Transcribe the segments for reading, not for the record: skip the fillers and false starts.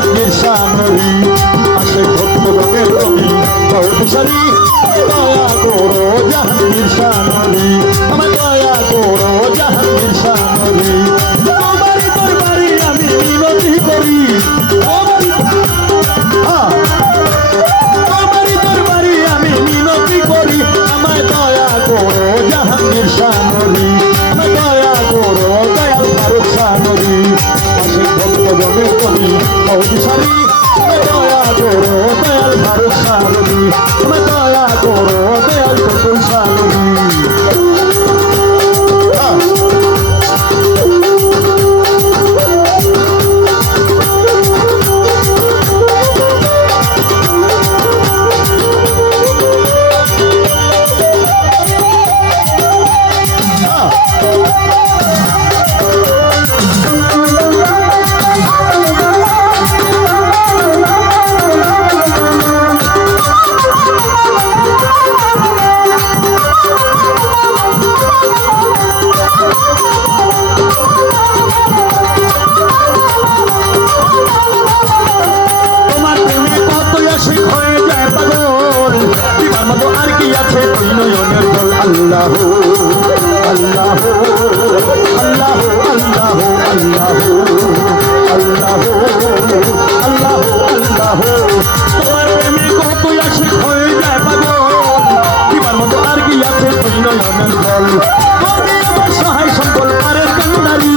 জাহাঙ্গীর শাহ নবী আশিক ভক্ত গণের কবি বৌদিশালী দয়া করো জাহাঙ্গীর শাহ নবী আমার দয়া করো জাহাঙ্গীর শাহ নবী তোমারই দরবারে আমি মিনতি করি তোমারই দরবারে আমি মিনতি করি আমায় দয়া করো জাহাঙ্গীর শাহ নবী আমায় দয়া করো দয়াল ফারুক শাহ নবী আশিক ভক্ত গণের কবি বৌদিশালী দয়া করো দয়াল ফারুক শাহ নবী আমায় দয়া করো দয়াল ফতুল শাহ নবী আল্লাহ আল্লাহ আল্লাহ আল্লাহ আল্লাহ আল্লাহ আল্লাহ আল্লাহ তোমার প্রেমে কত আশিক হয়ে যায় পাগল দিবার মতো আর কি আছে তুই নয়নের জল তুমি আমার সহায় সম্বল পারের কান্ডারি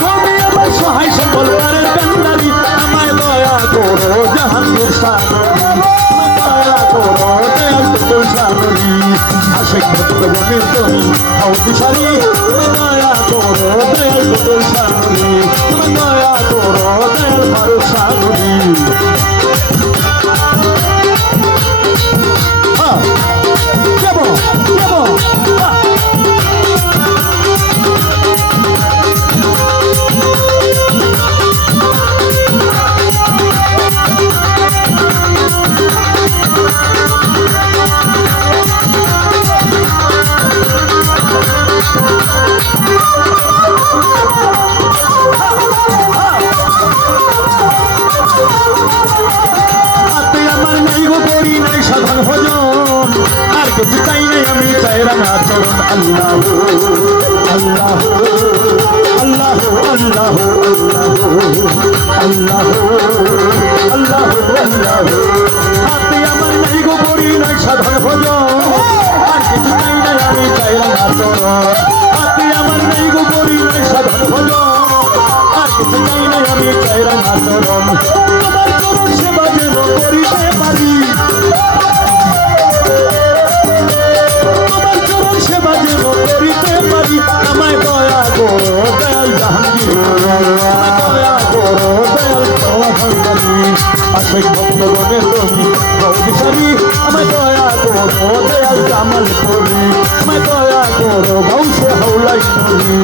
তুমি আমার সহায় সম্বল পারের কান্ডারি আমায় দয়া করো জাহাঙ্গীর শাহ আশিক ভক্ত গণের কবি বৌদিশালী দয়া করো দয়াল ফতুল শাহ নবী দয়া করো দয়াল ফারুক শাহ নবী চাই নাই আমি চাই রাঙা চরণ আল্লাহ আল্লাহ আল্লাহ আল্লাহ আল্লাহ আল্লাহ আল্লাহ হাতে আমার নাই গো করি নাই সাধন ভজন আর কিছু চাই নাই আমি চাই রাঙা চরণ হাতে আমার নাই গো করি নাই সাধন ভজন আর কিছু চাই নাই আমি চাই রাঙা চরণ তোমার চরণ সেবা যেন করিতে পারি সেবা যেন করিতে পারি আমায় দয়া করো দয়াল জাহাঙ্গীর দয়া করো দয়াল ভান্ডারী আশিক ভক্ত গণের কবি বৌদিশালী আমায় দয়া করো দয়াল জামাল কবি আমায় দয়া করো বংশে হাওলাই কবি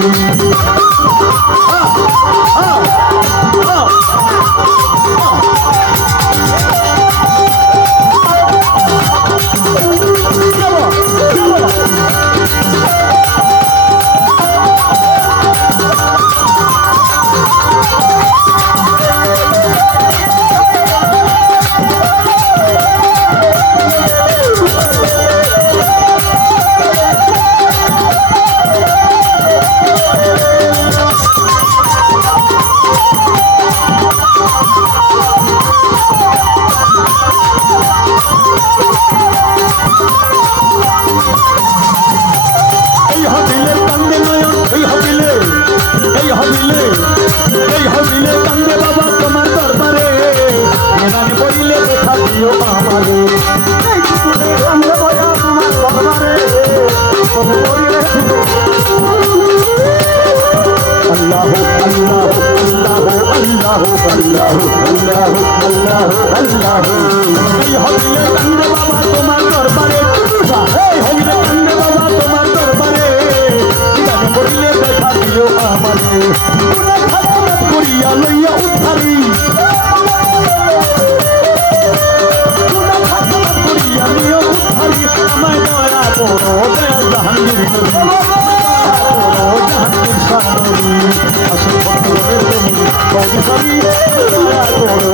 জাহাঙ্গীর স্বামী দয়া করো